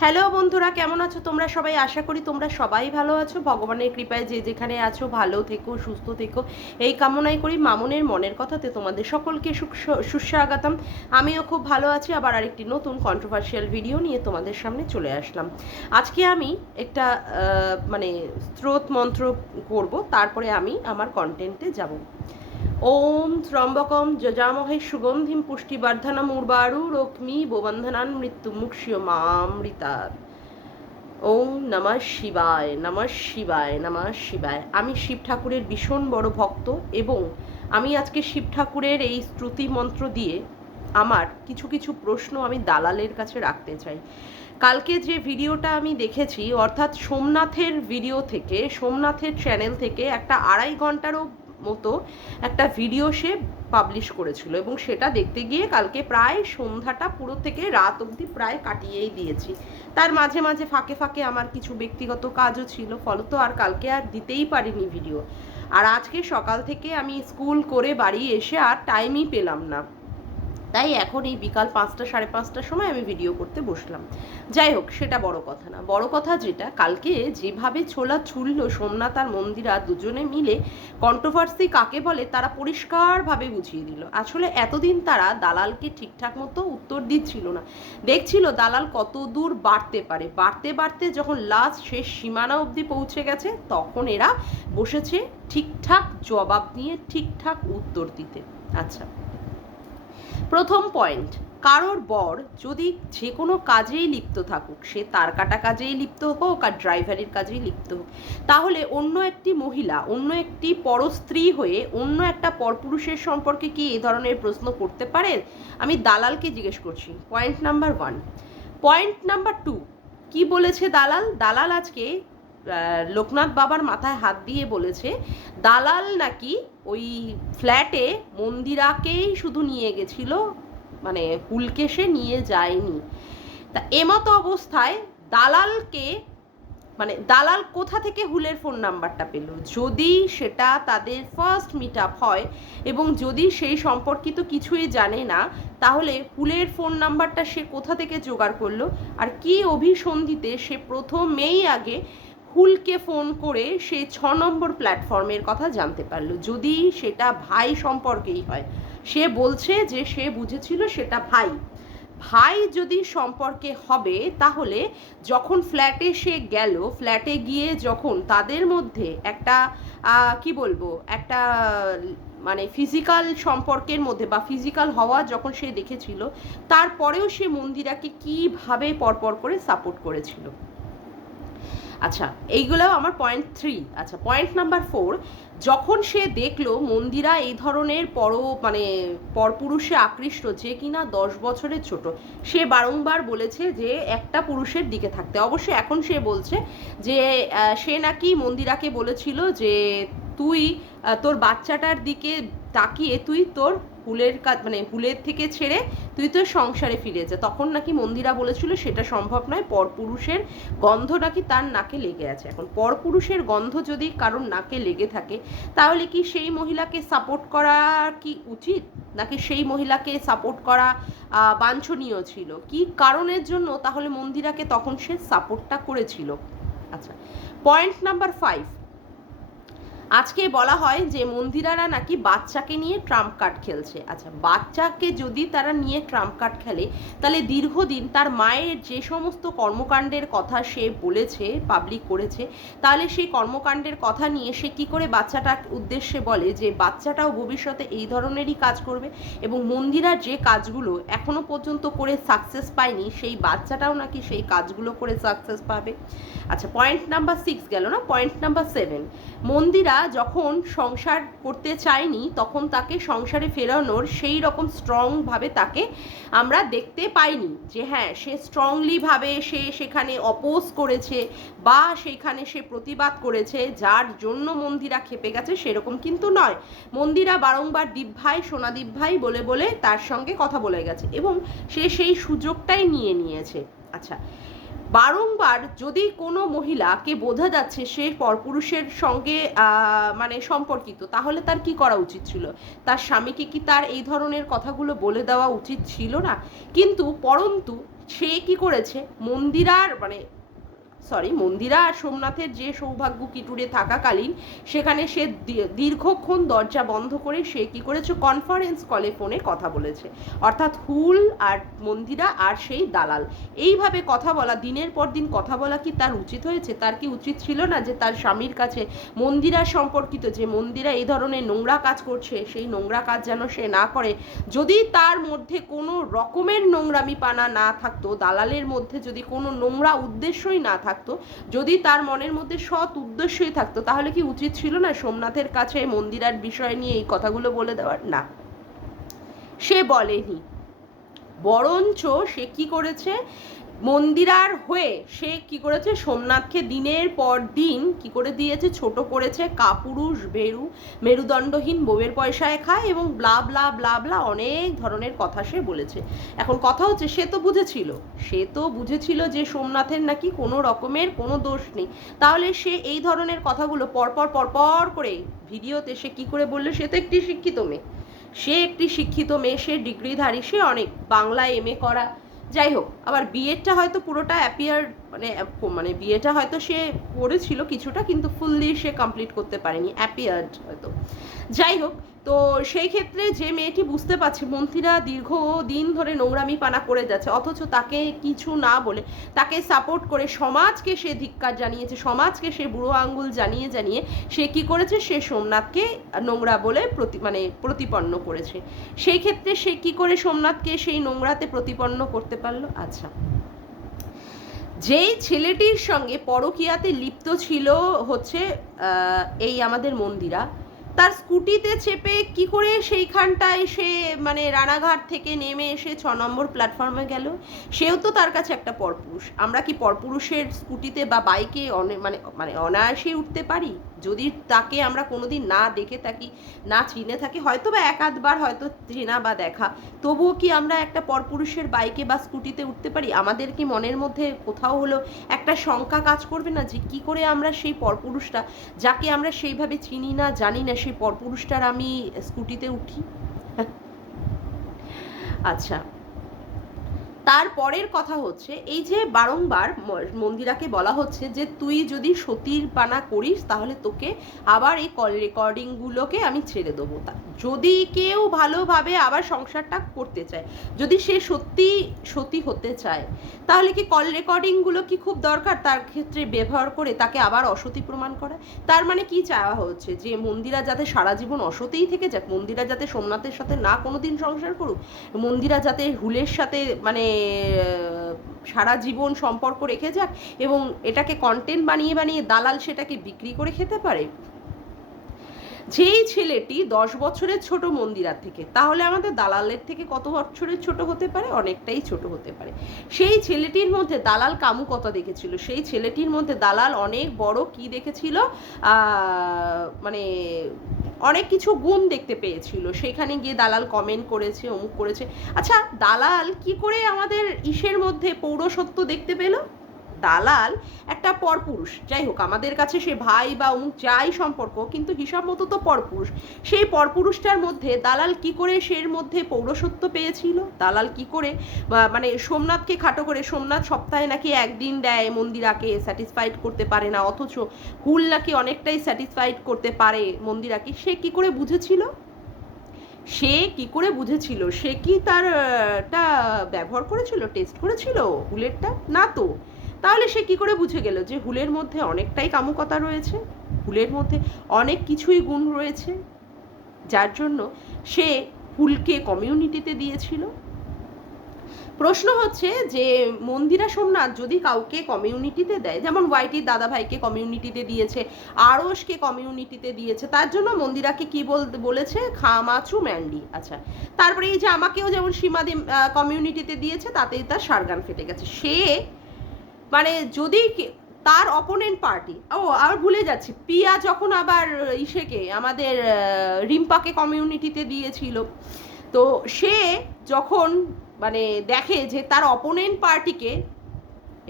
Hello বন্ধুরা, কেমন আছো তোমরা সবাই? আশা করি তোমরা সবাই ভালো আছো। ভগবানের কৃপায় যে যেখানে আছো ভালো থেকো, সুস্থ থেকো, এই কামনাই করি। মামুনের মনের কথাতে তোমাদের সকলকে সুস্বাগতম। আমিও খুব ভালো আছি। আবার আরেকটি নতুন কন্ট্রোভার্সিয়াল ভিডিও নিয়ে তোমাদের সামনে চলে আসলাম। আজকে আমি একটা স্রোত মন্ত্র করব, তারপরে আমি আমার কন্টেন্টে যাব। ওম ত্রম্বকম যজামহে সুগন্ধিম পুষ্টিবর্ধনম উর্বারুরোক্মি বোবন্ধনান মৃত্যুমুক্ষীয় মামৃতাৎ। ওম নমঃ শিবায়, নমঃ শিবায়, নমঃ শিবায়। আমি শিব ঠাকুরের ভীষণ বড় ভক্ত এবং আমি আজকে শিব ঠাকুরের এই স্তুতি মন্ত্র দিয়ে আমার কিছু কিছু প্রশ্ন আমি দালালের কাছে রাখতে চাই। কালকে যে ভিডিওটা আমি দেখেছি, অর্থাৎ সোমনাথের ভিডিও থেকে, সোমনাথের চ্যানেল থেকে একটা 2.5 ঘন্টারও মতো একটা ভিডিও সে পাবলিশ করেছিল এবং সেটা দেখতে গিয়ে কালকে প্রায় সন্ধ্যাটা পুরো থেকে রাত অবধি প্রায় কাটিয়েই দিয়েছি। তার মাঝে মাঝে ফাঁকে ফাঁকে আমার কিছু ব্যক্তিগত কাজও ছিল, ফলত আর কালকে আর দিতেই পারিনি ভিডিও। আর আজকে সকাল থেকে আমি স্কুল করে বাড়ি এসে আর টাইমই পেলাম না, তাই এখন এই বিকাল 5টা 5:30টার সময় আমি ভিডিও করতে বসলাম। যাই হোক, সেটা বড় কথা না। বড় কথা যেটা, কালকে যেভাবে ছোলা ছুড়ল সোমনাথ আর মন্দিরা দুজনে মিলে, কন্ট্রোভার্সি কাকে বলে তারা পরিষ্কারভাবে বুঝিয়ে দিল। আসলে এতদিন তারা দালালকে ঠিকঠাক মতো উত্তর দিচ্ছিল না, দেখছিল দালাল কত দূর বাড়তে পারে। বাড়তে বাড়তে যখন লাস্ট শেষ সীমানা অবধি পৌঁছে গেছে, তখন এরা বসেছে ঠিকঠাক জবাব নিয়ে ঠিকঠাক উত্তর দিতে। আচ্ছা, প্রথম পয়েন্ট, কারোর বর যদি যে কোনো কাজেই লিপ্ত থাকুক, সে তার কাটা কাজেই লিপ্ত হোক আর ড্রাইভারের কাজেই লিপ্ত হোক, তাহলে অন্য একটি মহিলা, অন্য একটি পরস্ত্রী হয়ে অন্য একটা পরপুরুষের সম্পর্কে কি এই ধরনের প্রশ্ন করতে পারে? আমি দালালকে জিজ্ঞেস করছি। Point number 1। পয়েন্ট নাম্বার 2, কি বলেছে দালাল? দালাল আজকে লোকনাথ বাবার মাথায় হাত দিয়ে বলেছে দালাল নাকি ওই ফ্ল্যাটে মন্দিরাকেই শুধু নিয়ে গেছিল, মানে হুলকে সে নিয়ে যায়নি। তা এমতো অবস্থায় দালালকে, দালাল কোথা থেকে হুলের ফোন নাম্বারটা পেল? যদি সেটা তাদের ফার্স্ট মিট আপ হয় এবং যদি সেই সম্পর্কিত কিছুই জানে না, তাহলে হুলের ফোন নাম্বারটা সে কোথা থেকে জোগাড় করলো? আর কি অভিসন্ধিতে সে প্রথমেই আগে হুলকে ফোন করে সেই 6 নম্বর প্ল্যাটফর্মের কথা জানতে পারলো? যদি সেটা ভাই সম্পর্কেই হয়, সে বলছে যে সে বুঝেছিল সেটা ভাই। ভাই যদি সম্পর্কে হবে, তাহলে যখন ফ্ল্যাটে সে গেল, ফ্ল্যাটে গিয়ে যখন তাদের মধ্যে একটা কি বলবো, একটা ফিজিক্যাল সম্পর্কের মধ্যে বা ফিজিক্যাল হওয়া যখন সে দেখেছিল, তারপরেও সে মন্দিরাকে কীভাবে পরপর করে সাপোর্ট করেছিল। আচ্ছা, এইগুলো আমার পয়েন্ট 3। আচ্ছা, পয়েন্ট নাম্বার 4, যখন সে দেখলো মন্দিরা এই ধরনের পরপুরুষে আকৃষ্ট, যে কিনা 10 বছরের ছোট, সে বারংবার বলেছে যে একটা পুরুষের দিকে থাকতে। অবশ্যই এখন সে বলছে যে সে নাকি মন্দিরাকে বলেছিল যে তুই তোর বাচ্চাটার দিকে তাকিয়ে তুই তোর হুলের কাজ, হুলের থেকে ছেড়ে তুই তোর সংসারে ফিরে যা। তখন নাকি মন্দিরা বলেছিল সেটা সম্ভব নয়, পরপুরুষের গন্ধ নাকি তার নাকে লেগে আছে। এখন পরপুরুষের গন্ধ যদি কারোর নাকে লেগে থাকে, তাহলে কি সেই মহিলাকে সাপোর্ট করা কি উচিত, নাকি সেই মহিলাকে সাপোর্ট করা বাঞ্ছনীয় ছিল? কি কারণের জন্য তাহলে মন্দিরাকে তখন সে সাপোর্টটা করেছিল? আচ্ছা, পয়েন্ট নাম্বার 5, আজকে বলা হয় যে মন্দিরারা নাকি বাচ্চাকে নিয়ে ট্রাম্প কার্ড খেলছে। আচ্ছা, বাচ্চাকে যদি তারা নিয়ে ট্রাম্প কার্ড খেলে, তাহলে দীর্ঘদিন তার মায়ের যে সমস্ত কর্মকাণ্ডের কথা সে বলেছে, পাবলিক করেছে, তাহলে সেই কর্মকাণ্ডের কথা নিয়ে সে কি করে বাচ্চাটার উদ্দেশ্যে বলে যে বাচ্চাটাও ভবিষ্যতে এই ধরনেরই কাজ করবে এবং মন্দিরার যে কাজগুলো এখনো পর্যন্ত করে সাকসেস পায়নি, সেই বাচ্চাটাও নাকি সেই কাজগুলো করে সাকসেস পাবে? আচ্ছা, পয়েন্ট নাম্বার 6 গেল না? পয়েন্ট নাম্বার 7, মন্দিরা যখন সংসার করতে চায়নি, তখন তাকে সংসারে ফেরানোর সেই রকম স্ট্রংভাবে তাকে আমরা দেখতে পাইনি যে হ্যাঁ সে স্ট্রংলিভাবে সে সেখানে অপোজ করেছে বা সেখানে সে প্রতিবাদ করেছে, যার জন্য মন্দিরা খেপে গেছে, সেরকম কিন্তু নয়। মন্দিরা বারংবার দীপ ভাই, সোনাদীপ ভাই বলে বলে তার সঙ্গে কথা বলে গেছে এবং সে সেই সুযোগটাই নিয়ে নিয়েছে। আচ্ছা, বারংবার যদি কোনো মহিলাকে বোঝা যাচ্ছে সে পরপুরুষের সঙ্গে সম্পর্কিত, তাহলে তার কি করা উচিত ছিল? তার স্বামীকে কি তার এই ধরনের কথাগুলো বলে দেওয়া উচিত ছিল না? কিন্তু পরন্তু সে কি করেছে, মন্দিরার মানে মন্দিরা আর সোমনাথের যে সৌভাগ্য কিটুরে থাকাকালীন সেখানে সে দীর্ঘক্ষণ দরজা বন্ধ করে সে কি করেছে, কনফারেন্স কলে ফোনে কথা বলেছে। অর্থাৎ হুল আর মন্দিরা আর সেই দালাল এইভাবে কথা বলা, দিনের পর দিন কথা বলা কি তার উচিত হয়েছে? তার কি উচিত ছিল না যে তার স্বামীর কাছে মন্দিরা সম্পর্কিত, যে মন্দিরা এই ধরনের নোংরা কাজ করছে সেই নোংরা কাজ যেন সে না করে? যদি তার মধ্যে কোনো রকমের নোংরামি পানা না থাকতো, দালালের মধ্যে যদি কোনো নোংরা উদ্দেশ্যই না থাকতো, যদি তার মনের মধ্যে সৎ উদ্দেশ্যই থাকতো, তাহলে কি উচিত ছিল না সোমনাথের কাছে মন্দিরার বিষয় নিয়ে এই কথাগুলো বলে দেওয়ার? না, সে বলেনি। বরঞ্চ সে কি করেছে, মন্দিরার হয়ে সে কি করেছে, সোমনাথকে দিনের পর দিন কি করে দিয়েছে, ছোট করেছে, কাপুরুষ, ভেরু, মেরুদণ্ডহীন, বউয়ের পয়সায় খায় এবং ব্লা ব্লা ব্লা ব্লা অনেক ধরনের কথা সে বলেছে। এখন কথা হচ্ছে, সে তো বুঝেছিল যে সোমনাথের নাকি কোনো রকমের কোনো দোষ নেই। তাহলে সে এই ধরনের কথাগুলো পরপর করে ভিডিওতে সে কি করে বললো? সে তো একটি শিক্ষিত মেয়ে, সে ডিগ্রিধারী, সে অনেক বাংলা MA করা, যাই হোক। আবার বিএডটা হয়তো পুরোটা মানে বিএটা হয়তো সে পড়েছিল কিছুটা, কিন্তু ফুললি সে কমপ্লিট করতে পারেনি, অ্যাপিয়ার্ড হয়তো, যাই হোক। তো সেই ক্ষেত্রে যে মেয়েটি বুঝতে পারছে মন্ত্রীরা দীর্ঘদিন ধরে নোংরামি পানা করে যাচ্ছে, অথচ তাকে কিছু না বলে তাকে সাপোর্ট করে সমাজকে সে ধিক্কার জানিয়েছে, সমাজকে সে বুড়ো আঙ্গুল জানিয়ে সে কি করেছে, সে সোমনাথকে নোংরা বলে প্রতিপন্ন করেছে। সেই ক্ষেত্রে সে কি করে সোমনাথকে সেই নোংরাতে প্রতিপন্ন করতে পারলো? আচ্ছা, যেই ছেলেটির সঙ্গে পরকীয়াতে লিপ্ত ছিল হচ্ছে এই আমাদের মন্দিরা, তার স্কুটিতে চেপে কি করে সেইখানটায় সে মানে রানাঘাট থেকে নেমে এসে 6 নম্বর প্ল্যাটফর্মে গেল? সেও তো তার কাছে একটা পরপুরুষ। আমরা কি পরপুরুষের স্কুটিতে বা বাইকে অনায়াসেই উঠতে পারি? যদি তাকে আমরা কোনোদিন না দেখে থাকি, না চিনে থাকি, হয়তো বা এক আধবার হয়তো চেনা বা দেখা, তবুও কি আমরা একটা পরপুরুষের বাইকে বা স্কুটিতে উঠতে পারি? আমাদের কি মনের মধ্যে কোথাও হলো একটা শঙ্কা কাজ করবে না যে কি করে আমরা সেই পরপুরুষটা, যাকে আমরা সেইভাবে চিনি না জানি না, সেই পরপুরুষটার আমি স্কুটিতে উঠি? আচ্ছা, তারপরের কথা হচ্ছে, এই যে বারংবার মন্দিরাকে বলা হচ্ছে যে তুই যদি সতীর পানা করিস তাহলে তোকে আবার এই কল রেকর্ডিংগুলোকে আমি ছেড়ে দেবো। যদি কেউ ভালোভাবে আবার সংসারটা করতে চায়, যদি সে সত্যি সতী হতে চায়, তাহলে কি কল রেকর্ডিংগুলো কি খুব দরকার তার ক্ষেত্রে ব্যবহার করে তাকে আবার অসতী প্রমাণ করা? তার মানে কি চাওয়া হচ্ছে, যে মন্দিরা যাতে সারা জীবন অসতীই থেকে যাক, মন্দিরা যাতে সোমনাথের সাথে না কোনোদিন সংসার করুক, মন্দিরা যাতে হুলের সাথে সারা জীবন সম্পর্ক রেখে যাক এবং এটাকে কন্টেন্ট বানিয়ে দালাল সেটাকে বিক্রি করে খেতে পারে? যেই ছেলেটি 10 বছরের ছোট মন্দিরার থেকে, তাহলে আমাদের দালালের থেকে কত বছরের ছোট হতে পারে? অনেকটাই ছোট হতে পারে। সেই ছেলেটির মধ্যে দালাল কামুকতা দেখেছিল, সেই ছেলেটির মধ্যে দালাল অনেক বড় কি দেখেছিল, মানে অনেক কিছু গুণ দেখতে পেয়েছিল। সেখানে গিয়ে দালাল কমেন্ট করেছে, অমুক করেছে। আচ্ছা, দালাল কি করে আমাদের ইসের মধ্যে পৌরসত্ব দেখতে পেল? দালাল একটা পরপুরুষ, যাই হোক আমাদের কাছে সে ভাই বা অমুক যাই সম্পর্ক, কিন্তু হিসাব মতো তো পরপুরুষ। সেই পরপুরুষটার মধ্যে দালাল কি করে সের মধ্যে পৌরসত্ব পেয়েছিল? দালাল কি করে সোমনাথকে খাটো করে, সোমনাথ সপ্তাহে নাকি একদিন দেয় মন্দিরাকে, স্যাটিসফাইড করতে পারে না, অথচ হুল নাকি অনেকটাই স্যাটিসফাইড করতে পারে মন্দিরাকে, সে কি করে বুঝেছিল? সে কি তারটা ব্যবহার করেছিল, টেস্ট করেছিল হুলেরটা? না তো। তাহলে সে কি করে বুঝে গেল যে হুলের মধ্যে অনেকটাই কামুকতা রয়েছে, হুলের মধ্যে অনেক কিছুই গুণ রয়েছে, যার জন্য সে হুলকে কমিউনিটিতে দিয়েছিল? প্রশ্ন হচ্ছে যে মন্দিরা সোমনাথ যদি কাউকে কমিউনিটিতে দেয়, যেমন ওয়াইটির দাদাভাইকে কমিউনিটিতে দিয়েছে, আড়সকে কমিউনিটিতে দিয়েছে, তার জন্য মন্দিরাকে কি বলেছে, খামাচু ম্যান্ডি। আচ্ছা, তারপরে এই যে আমাকেও যেমন সীমাদি কমিউনিটিতে দিয়েছে, তাতেই তার সারগান ফেটে গেছে। সে যদি তার অপোনেন্ট পার্টি, আর ভুলে যাচ্ছি, পিয়া যখন আবার ইসেকে আমাদের রিম্পাকে কমিউনিটিতে দিয়েছিল, তো সে যখন দেখে যে তার অপোনেন্ট পার্টিকে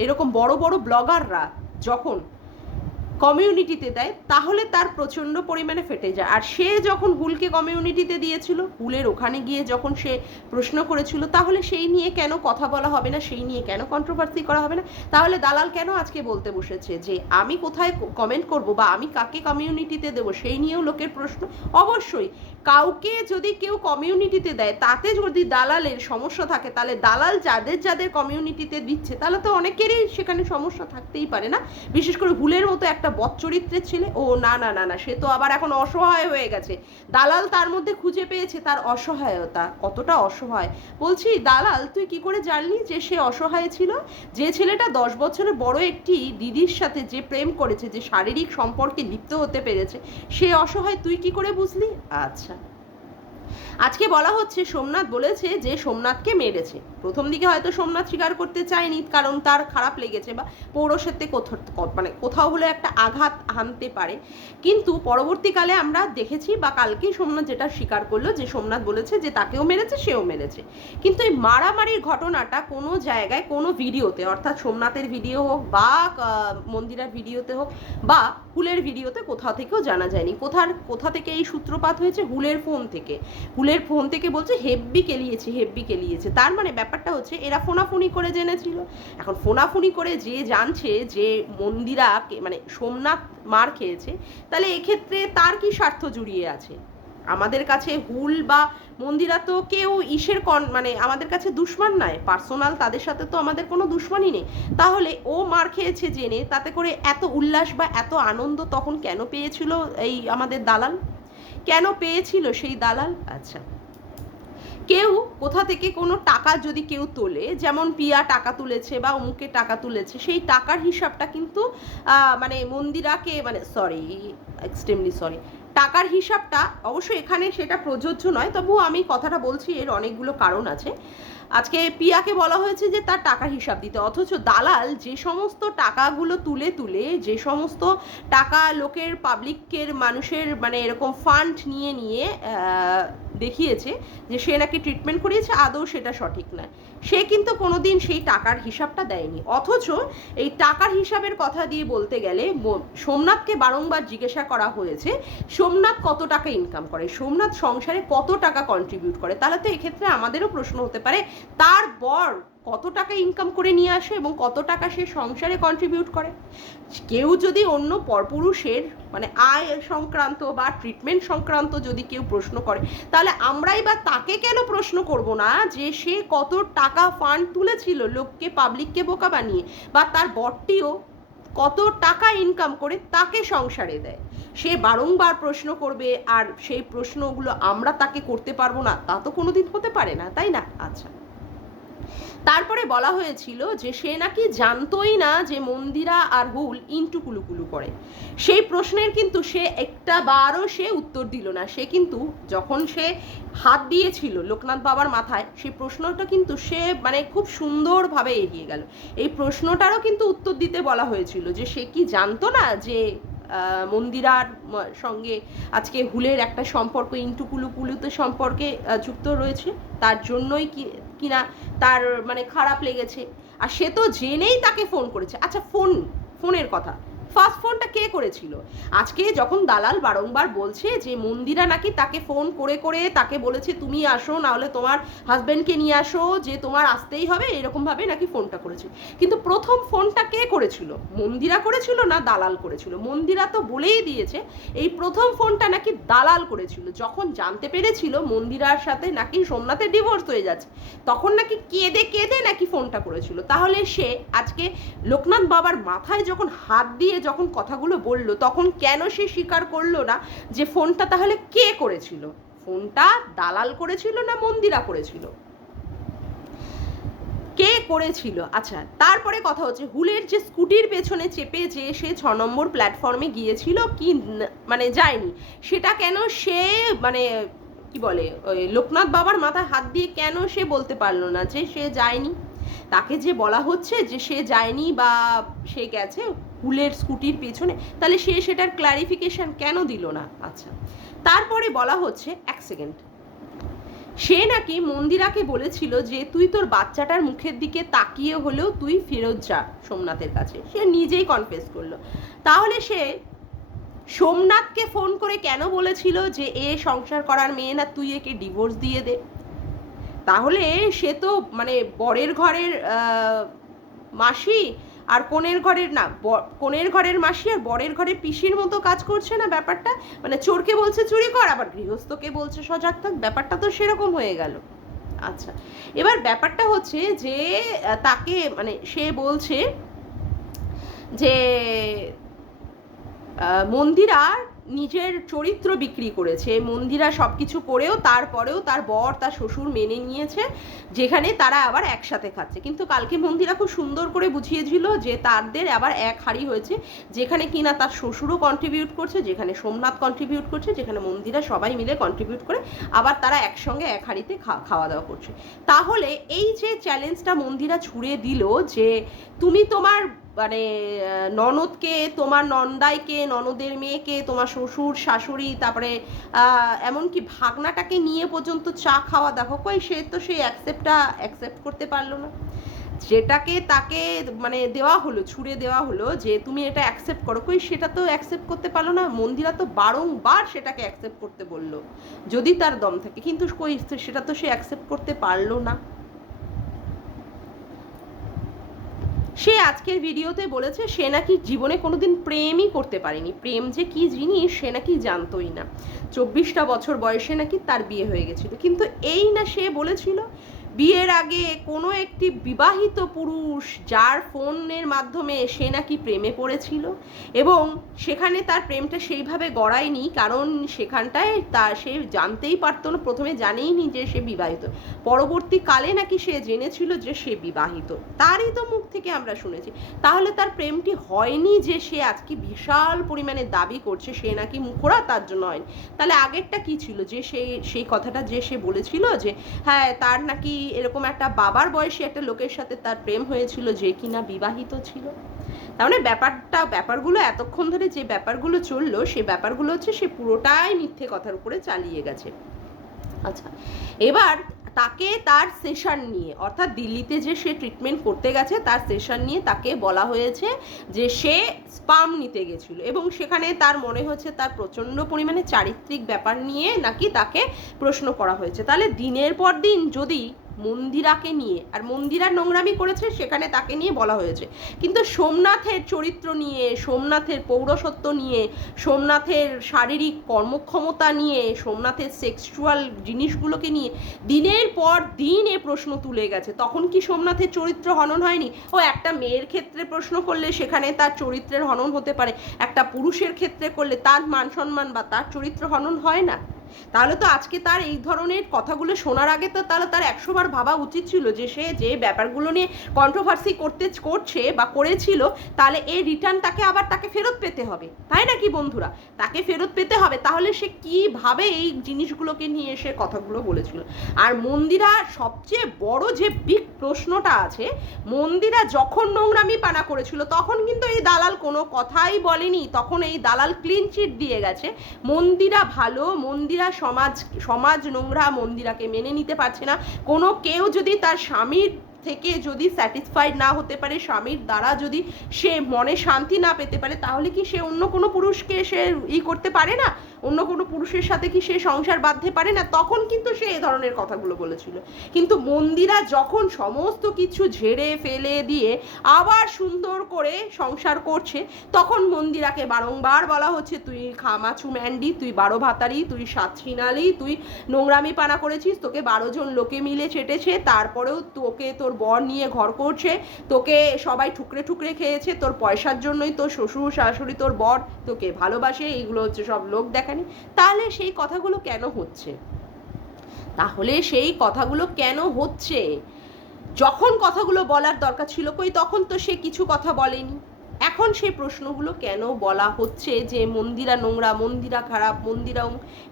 এরকম বড় বড় ব্লগাররা যখন কমিউনিটিতে দেয়, তাহলে তার প্রচণ্ড পরিমাণে ফেটে যায়। আর সে যখন হুলকে কমিউনিটিতে দিয়েছিল, হুলের ওখানে গিয়ে যখন সে প্রশ্ন করেছিল, তাহলে সেই নিয়ে কেন কথা বলা হবে না, সেই নিয়ে কেন কন্ট্রোভার্সি করা হবে না? তাহলে দালাল কেন আজকে বলতে বসেছে যে আমি কোথায় কমেন্ট করব বা আমি কাকে কমিউনিটিতে দেবো, সেই নিয়েও লোকের প্রশ্ন। অবশ্যই কাউকে যদি কেউ কমিউনিটিতে দেয়, তাতে যদি দালালের সমস্যা থাকে, তাহলে দালাল যাদের যাদের কমিউনিটিতে দিচ্ছে, তাহলে তো অনেকেরই সেখানে সমস্যা থাকতেই পারে না? বিশেষ করে হুলের মতো একটা বদচরিত্রের ছেলে। ও না না না না, সে তো আবার এখন অসহায় হয়ে গেছে। দালাল তার মধ্যে খুঁজে পেয়েছে তার অসহায়তা, কতটা অসহায়। বলছি দালাল, তুই কি করে জানলি যে সে অসহায় ছিল? যে ছেলেটা 10 বছরের বড় একটি দিদির সাথে যে প্রেম করেছে, যে শারীরিক সম্পর্কে লিপ্ত হতে পেরেছে, সে অসহায়, তুই কি করে বুঝলি? আচ্ছা, আজকে বলা হচ্ছে সোমনাথ বলেছে যে সোমনাথকে মেরেছে। প্রথম দিকে হয়তো সোমনাথ স্বীকার করতে চায়নি, কারণ তার খারাপ লেগেছে বা পৌরসেতে মানে কোথাও হলে একটা আঘাত হানতে পারে। কিন্তু পরবর্তীকালে আমরা দেখেছি বা কালকেই সোমনাথ যেটা স্বীকার করলো, যে সোমনাথ বলেছে যে তাকেও মেরেছে, সেও মেরেছে। কিন্তু এই মারামারির ঘটনাটা কোনো জায়গায় কোনো ভিডিওতে, অর্থাৎ সোমনাথের ভিডিও হোক বা মন্দিরার ভিডিওতে হোক বা হুলের ভিডিওতে, কোথাও থেকেও জানা যায়নি। কোথা থেকে এই সূত্রপাত হয়েছে? হুলের ফোন থেকে। হুলের ফোন থেকে বলছে হেব্বি কেলিয়েছে, হেব্বি কেলিয়েছে। তার মানে ব্যাপারটা হচ্ছে এরা ফোনাফুনি করে জেনেছিল। এখন ফোনাফুনি করে যে জানছে যে মন্দিরা মানে সোমনাথ মার খেয়েছে, তাহলে এক্ষেত্রে তার কি স্বার্থ জড়িয়ে আছে? আমাদের কাছে হুল বা মন্দিরা তো কেউ মানে আমাদের কাছে দুশ্মন নয়, পার্সোনাল তাদের সাথে তো আমাদের কোনো দুশ্মনই নেই। তাহলে ও মার খেয়েছে জেনে তাতে করে এত উল্লাস বা এত আনন্দ তখন কেন পেয়েছিল এই আমাদের দালাল? কেন পেয়েছিল সেই দালাল? আচ্ছা, কেউ কোথা থেকে কোনো টাকা যদি কেউ তোলে, যেমন পিয়া টাকা তুলেছে বা অমুকে টাকা তুলেছে, সেই টাকার হিসাবটা কিন্তু মানে মন্দিরাকে, মানে সরি, এক্সট্রিমলি সরি, টাকার হিসাবটা অবশ্যই এখানে সেটা প্রযোজ্য নয়, তবুও আমি কথাটা বলছি, এর অনেকগুলো কারণ আছে। আজকে পিয়াকে বলা হয়েছে যে তার টাকার হিসাব দিতে, অথচ দালাল যে সমস্ত টাকাগুলো তুলে তুলে, যে সমস্ত টাকা লোকের, পাবলিকের, মানুষের মানে এরকম ফান্ড নিয়ে নিয়ে দেখিয়েছে যে সে নাকি ট্রিটমেন্ট করিয়েছে, আদৌ সেটা সঠিক নয়। সে কিন্তু কোনোদিন সেই টাকার হিসাবটা দেয়নি। অথচ এই টাকার হিসাবের কথা দিয়ে বলতে গেলে সোমনাথকে বারংবার জিজ্ঞাসা করা হয়েছে সোমনাথ কত টাকা ইনকাম করে, সোমনাথ সংসারে কত টাকা কন্ট্রিবিউট করে। তাহলে তো এক্ষেত্রে আমাদেরও প্রশ্ন হতে পারে তার বর কত টাকা ইনকাম করে নিয়ে আসে এবং কত টাকা সে সংসারে কন্ট্রিবিউট করে। কেউ যদি অন্য পরপুরুষের মানে আয় সংক্রান্ত বা ট্রিটমেন্ট সংক্রান্ত যদি কেউ প্রশ্ন করে, তাহলে আমরাই বা তাকে কেন প্রশ্ন করব না যে সে কত টাকা ফান্ড তুলেছিল লোককে, পাবলিককে বোকা বানিয়ে, বা তার বরটিও কত টাকা ইনকাম করে তাকে সংসারে দেয়। সে বারংবার প্রশ্ন করবে, আর সেই প্রশ্নগুলো আমরা তাকে করতে পারবো না, তা তো কোনোদিন হতে পারে না, তাই না? আচ্ছা, তারপরে বলা হয়েছিল যে সে নাকি জানতোই না যে মন্দিরা আর হুল ইন্টু কুলুকুলু করে। সেই প্রশ্নের কিন্তু সে একটা বারও সে উত্তর দিল না। সে কিন্তু যখন সে হাত দিয়েছিল লোকনাথ বাবার মাথায়, সেই প্রশ্নটা কিন্তু সে মানে খুব সুন্দরভাবে এড়িয়ে গেল। এই প্রশ্নটারও কিন্তু উত্তর দিতে বলা হয়েছিল যে সে কি জানতো না যে মন্দিরার সঙ্গে আজকে হুলের একটা সম্পর্ক ইন্টু কুলুকুলুতে সম্পর্কে যুক্ত রয়েছে, তার জন্যই কিনা তার মানে খারাপ লেগেছে। আর সে তো জেনেই তাকে ফোন করেছে। আচ্ছা, ফোনের কথা, ফার্স্ট ফোনটা কে করেছিল? আজকে যখন দালাল বারংবার বলছে যে মন্দিরা নাকি তাকে ফোন করে করে তাকে বলেছে তুমি আসো, নাহলে তোমার হাজব্যান্ডকে নিয়ে আসো, যে তোমার আসতেই হবে, এরকমভাবে নাকি ফোনটা করেছে। কিন্তু প্রথম ফোনটা কে করেছিল? মন্দিরা করেছিল না দালাল করেছিল? মন্দিরা তো বলেই দিয়েছে এই প্রথম ফোনটা নাকি দালাল করেছিল। যখন জানতে পেরেছিল মন্দিরার সাথে নাকি সোমনাথের ডিভোর্স হয়ে যাচ্ছে, তখন নাকি কেঁদে কেঁদে নাকি ফোনটা করেছিল। তাহলে সে আজকে লোকনাথ বাবার মাথায় যখন হাত দিয়ে যখন কথাগুলো বলল, তখন কেন সে স্বীকার করলো না যে ফোনটা তাহলে কে করেছিল? ফোনটা দালাল করেছিল না মন্দিরা করেছিল? কে করেছিল? আচ্ছা, তারপরে কথা হচ্ছে হুলের যে স্কুটির পেছনে চেপে যে সে 6 নম্বর প্ল্যাটফর্মে গিয়েছিল কি মানে যায়নি, সেটা কেন সে মানে কি বলে ওই লোকনাথ বাবার মাথায় হাত দিয়ে কেন সে বলতে পারলো না যে সে যায়নি? তাকে যে বলা হচ্ছে যে সে যায়নি বা সে গেছে হুলের স্কুটির পেছনে, তাহলে সে সেটার ক্লারিফিকেশন কেন দিল না? আচ্ছা, তারপরে বলা হচ্ছে, এক সেকেন্ড, সে নাকি মন্দিরাকে বলেছিল যে তুই তোর বাচ্চাটার মুখের দিকে তাকিয়ে হলেও তুই ফেরত যা সোমনাথের কাছে। সে নিজেই কনফেস করলো। তাহলে সে সোমনাথকে ফোন করে কেন বলেছিল যে এ সংসার করার মেয়ে না, তুই একে ডিভোর্স দিয়ে দে? তাহলে সে তো মানে বরের ঘরের মাসি আর কনের ঘরের না, কনের ঘরের মাসি আর বরের ঘরের পিসির মতো কাজ করছে না ব্যাপারটা? মানে চোরকে বলছে চুরি কর, আবার গৃহস্থকে বলছে সজাগ থাক, ব্যাপারটা তো সেরকম হয়ে গেল। আচ্ছা, এবার ব্যাপারটা হচ্ছে যে তাকে মানে সে বলছে যে মন্দিরা নিজের চরিত্র বিক্রি করেছে, মন্দিরা সব কিছু করেও তারপরেও তার বর তার শ্বশুর মেনে নিয়েছে, যেখানে তারা আবার একসাথে খাচ্ছে। কিন্তু কালকে মন্দিরা খুব সুন্দর করে বুঝিয়েছিল যে তাদের আবার এক হাড়ি হয়েছে, যেখানে কিনা তার শ্বশুরও কন্ট্রিবিউট করছে, যেখানে সোমনাথ কন্ট্রিবিউট করছে, যেখানে মন্দিরা সবাই মিলে কন্ট্রিবিউট করে আবার তারা একসঙ্গে এক হাড়িতে খাওয়া দাওয়া করছে। তাহলে এই যে চ্যালেঞ্জটা মন্দিরা ছুড়ে দিল যে তুমি তোমার মানে ননদকে, তোমার নন্দাইকে, ননদের মেয়েকে, তোমার শ্বশুর শাশুড়ি, তারপরে এমনকি ভাগনাটাকে নিয়ে পর্যন্ত চা খাওয়া, দেখো কই সে তো সেই অ্যাকসেপ্ট করতে পারলো না। যেটাকে তাকে মানে দেওয়া হলো, ছুড়ে দেওয়া হলো যে তুমি এটা অ্যাকসেপ্ট করো, কই সেটা তো অ্যাকসেপ্ট করতে পারলো না। মন্দিরা তো বারংবার সেটাকে অ্যাকসেপ্ট করতে বললো যদি তার দম থাকে, কিন্তু কই সেটা তো সে অ্যাকসেপ্ট করতে পারলো না। সে আজকের ভিডিওতে বলেছে সে নাকি জীবনে কোনোদিন প্রেমই করতে পারেনি, প্রেম যে কি জিনিস সে নাকি জানতোই না। 24টা বছর বয়সে নাকি তার বিয়ে হয়ে গেছিল। কিন্তু এই না সে বলেছিল বিয়ের আগে কোনো একটি বিবাহিত পুরুষ যার ফোনের মাধ্যমে সে নাকি প্রেমে পড়েছিল, এবং সেখানে তার প্রেমটা সেইভাবে গড়ায়নি, কারণ সেখানটায় সে জানতেই পারতো না, প্রথমে জানেইনি যে সে বিবাহিত, পরবর্তীকালে নাকি সে জেনেছিল যে সে বিবাহিত, তারই তো মুখ থেকে আমরা শুনেছি। তাহলে তার প্রেমটি হয়নি যে সে আজকে বিশাল পরিমাণে দাবি করছে সে নাকি মুখোরা, তার জন্য হয়নি। তাহলে আগেরটা কি ছিল যে সেই কথাটা যে সে বলেছিল যে হ্যাঁ তার নাকি এরকম একটা বাবার বয়সী একটা লোকের সাথে তার প্রেম হয়েছিল যে কিনা বিবাহিত ছিল। তার মানে ব্যাপারগুলো এতক্ষণ ধরে যে ব্যাপারগুলো চললো সে ব্যাপারগুলো হচ্ছে সে পুরোটাই মিথ্যে কথার উপরে চালিয়ে গেছে। আচ্ছা, এবার তাকে তার সেশন নিয়ে, অর্থাৎ দিল্লিতে যে সে ট্রিটমেন্ট করতে গেছে তার সেশন নিয়ে তাকে বলা হয়েছে যে সে স্পাম নিতে গেছিল, এবং সেখানে তার মনে হচ্ছে তার প্রচণ্ড পরিমাণে চারিত্রিক ব্যাপার নিয়ে নাকি তাকে প্রশ্ন করা হয়েছে। তাহলে দিনের পর দিন যদি মন্দিরাকে নিয়ে, আর মন্দিরা নোংরামি করেছে সেখানে তাকে নিয়ে বলা হয়েছে, কিন্তু সোমনাথের চরিত্র নিয়ে, সোমনাথের পৌরসত্ব নিয়ে, সোমনাথের শারীরিক কর্মক্ষমতা নিয়ে, সোমনাথের সেক্সুয়াল জিনিসগুলোকে নিয়ে দিনের পর দিন এ প্রশ্ন তুলে গেছে। তখন কি সোমনাথের চরিত্র হনন হয়নি? ও একটা মেয়ের ক্ষেত্রে প্রশ্ন করলে সেখানে তার চরিত্রের হনন হতে পারে, একটা পুরুষের ক্ষেত্রে করলে তার মান সম্মান বা তার চরিত্র হনন হয় না? তাহলে তো আজকে তার এই ধরনের কথাগুলো শোনার আগে তো তাহলে তার 100 বার ভাবা উচিত ছিল যে সে যে ব্যাপারগুলো নিয়ে কন্ট্রোভার্সি করছে বা করেছিল, তাহলে এই রিটার্ন তাকে ফেরত পেতে হবে, তাই নাকি বন্ধুরা? তাকে ফেরত পেতে হবে। তাহলে সে কিভাবে এই জিনিসগুলোকে নিয়ে এসে কথাগুলো বলেছিল। আর মন্দিরা সবচেয়ে বড় যে বিগ প্রশ্নটা আছে, মন্দিরা যখন নোংরামি পানা করেছিল তখন কিন্তু এই দালাল কোনো কথাই বলেনি, তখন এই দালাল ক্লিন চিট দিয়ে গেছে। মন্দিরা ভালো, মন্দিরা সমাজ নোংরা, মন্দিরাকে মেনে নিতে পারছে না। কোনো কেউ যদি তার স্বামীর থেকে যদি স্যাটিসফাইড না হতে পারে, স্বামীর দ্বারা যদি সে মনে শান্তি না পেতে পারে, তাহলে কি সে অন্য কোনো পুরুষকে সে করতে পারে না? অন্য কোনো পুরুষের সাথে কি সে সংসার বাঁধতে পারে না? তখন কিন্তু সে এ ধরনের কথাগুলো বলেছিল। কিন্তু মন্দিরা যখন সমস্ত কিছু ঝেড়ে ফেলে দিয়ে আবার সুন্দর করে সংসার করছে, তখন মন্দিরাকে বারংবার বলা হচ্ছে তুই খামাচু ম্যান্ডি, তুই 12 ভাতারি, তুই সাতছিনালি, তুই নোংরামি পানা করেছিস, তোকে 12 জন লোকে মিলে চেটেছে, তারপরেও তোকে তোর বর নিয়ে ঘর করছে, তোকে সবাই ঠুকরে ঠুকরে খেয়েছে, তোর পয়সার জন্যই তোর শ্বশুর শাশুড়ি তোর বর তোকে ভালোবাসে, এইগুলো হচ্ছে সব লোক দেখানি। তাহলে সেই কথাগুলো কেন হচ্ছে? যখন কথাগুলো বলার দরকার ছিল কই তখন তো সে কিছু কথা বলেনি। এখন সেই প্রশ্নগুলো কেন বলা হচ্ছে যে মন্দিরা নোংরা, মন্দিরা খারাপ, মন্দিরা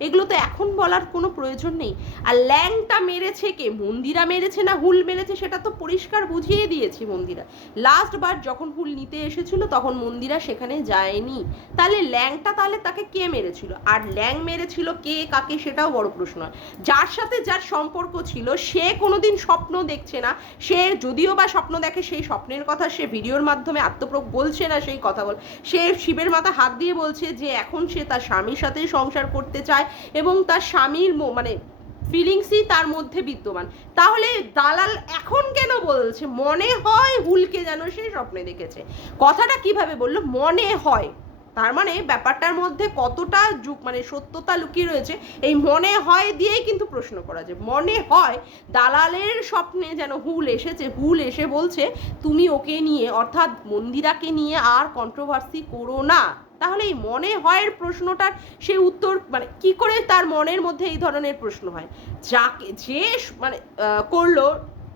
এগুলো তো এখন বলার কোনো প্রয়োজন নেই। আর ল্যাংটা মেরেছে কে, মন্দিরা মেরেছে না হুল মেরেছে সেটা তো পরিষ্কার বুঝিয়ে দিয়েছি। মন্দিরা লাস্ট বার যখন হুল নিতে এসেছিল তখন মন্দিরা সেখানে যায়নি, তাহলে ল্যাংটা তাহলে তাকে কে মেরেছিল, আর ল্যাং মেরেছিল কে কাকে সেটাও বড় প্রশ্ন। যার সাথে যার সম্পর্ক ছিল সে কোনোদিন স্বপ্ন দেখছে না, সে যদিও বা স্বপ্ন দেখে সেই স্বপ্নের কথা সে ভিডিওর মাধ্যমে আত্মপ্রক বলছে না, সেই কথা বল সে শিবের মাথা হাত দিয়ে বলছে যে এখন সে তার স্বামীর সাথেই সংসার করতে চায় এবং তার স্বামীর মানে ফিলিংসই তার মধ্যে বিদ্যমান। তাহলে দালাল এখন কেন বলছে মনে হয় হুলকে যেন সে স্বপ্নে দেখেছে? কথাটা কিভাবে বললো মনে হয়, তার মানে ব্যাপারটার মধ্যে কতটা মানে সত্যতা লুকিয়ে রয়েছে এই মনে হয় দিয়েই কিন্তু প্রশ্ন করা যায়। মনে হয় দালালের স্বপ্নে যেন হুল এসেছে, হুল এসে বলছে তুমি ওকে নিয়ে অর্থাৎ মন্দিরাকে নিয়ে আর কন্ট্রোভার্সি করো না। তাহলে এই মনে হয়ের প্রশ্নটার সে উত্তর মানে কি করে তার মনের মধ্যে এই ধরনের প্রশ্ন হয়? যাকে যে মানে করলো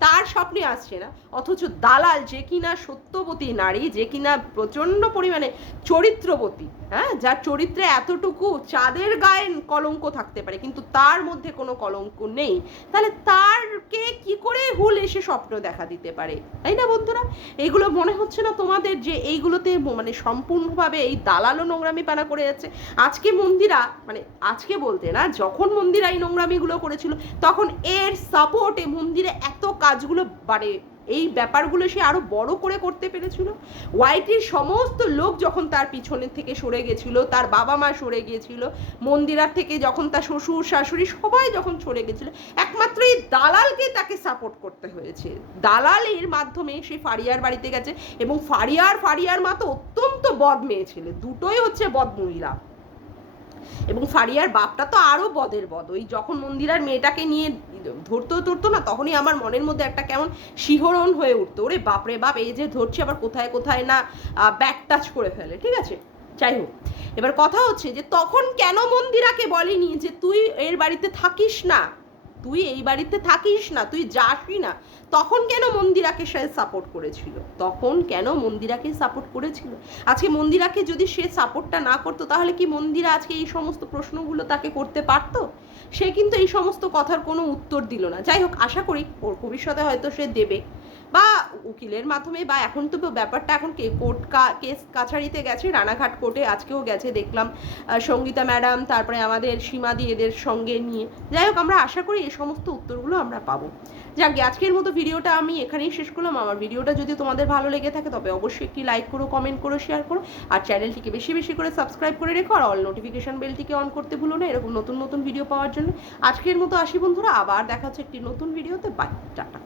তার স্বপ্নে আসছে না, অথচ দালাল যে কিনা সত্যবতী নারী, যে কিনা প্রচণ্ড পরিমাণে চরিত্রবতী, হ্যাঁ, যার চরিত্রে এতটুকু চাঁদের গায়ে কলঙ্ক থাকতে পারে কিন্তু তার মধ্যে কোনো কলঙ্ক নেই, তাহলে তারকে কি করে হুল এসে স্বপ্ন দেখা দিতে পারে? তাই না বন্ধুরা? এইগুলো মনে হচ্ছে না তোমাদের যে এইগুলোতে মানে সম্পূর্ণভাবে এই দালালও নোংরামি পানা করে যাচ্ছে? আজকে মন্দিরা মানে আজকে বলতে না, যখন মন্দিরা এই নোংরামিগুলো করেছিল তখন এর সাপোর্টে মন্দিরে এত কাজগুলো মানে এই ব্যাপারগুলো সে আরো বড় করে করতে পেরেছিল। ওয়াইটির সমস্ত লোক যখন তার পিছনের থেকে সরে গেছিল, তার বাবা মা সরে গিয়েছিল, মন্দিরার থেকে যখন তার শ্বশুর শাশুড়ি সবাই যখন সরে গেছিল, একমাত্র এই দালালকে তাকে সাপোর্ট করতে হয়েছে। দালালের মাধ্যমে সে ফারিয়ার বাড়িতে গেছে এবং ফারিয়ার মা তো অত্যন্ত বদ মেয়ে ছেলে, দুটোই হচ্ছে বদ মহিলা, এবং ফারিয়ার বাপটা তো আরো বদের বদ। ওই যখন মন্দিরার মেয়েটাকে নিয়ে ধরতো না, তখনই আমার মনের মধ্যে একটা কেমন শিহরণ হয়ে উঠতো, ওরে বাপরে বাপ এই যে ধরছে আবার কোথায় কোথায় না ব্যাক টাচ করে ফেলে। ঠিক আছে, যাই হোক, এবার কথা হচ্ছে যে তখন কেন মন্দিরাকে বলেনি যে তুই এর বাড়িতে থাকিস না, তুই এই বাড়িতে থাকিস না, তুই যাসই না? তখন কেন মন্দিরাকে সে সাপোর্ট করেছিল? তখন কেন মন্দিরাকে সাপোর্ট করেছিল? আজকে মন্দিরাকে যদি সে সাপোর্টটা না করতো তাহলে কি মন্দিরা আজকে এই সমস্ত প্রশ্নগুলো তাকে করতে পারতো? সে কিন্তু এই সমস্ত কথার কোনো উত্তর দিল না। যাই হোক, আশা করি ওর ভবিষ্যতে হয়তো সে দেবে, বা উকিলের মাধ্যমে, বা এখন তো ব্যাপারটা এখন কোর্ট কেস কাছারিতে গেছে, রানাঘাট কোর্টে আজকেও গেছে দেখলাম সঙ্গীতা ম্যাডাম, তারপরে আমাদের সীমাদি এদের সঙ্গে নিয়ে। যাই হোক, আমরা আশা করি এই সমস্ত উত্তরগুলো আমরা পাবো। যাক, আজকের মতো ভিডিওটা আমি এখানেই শেষ করলাম। আমার ভিডিওটা যদি তোমাদের ভালো লেগে থাকে তবে অবশ্যই একটি লাইক করো, কমেন্ট করো, শেয়ার করো, আর চ্যানেলটিকে বেশি বেশি করে সাবস্ক্রাইব করে রেখো, আর অল নোটিফিকেশন বেলটিকে অন করতে ভুলো না এরকম নতুন নতুন ভিডিও পাওয়ার জন্য। আজকের মতো আসি বন্ধুরা, আবার দেখা হচ্ছে একটি নতুন ভিডিওতে। Bye, tata.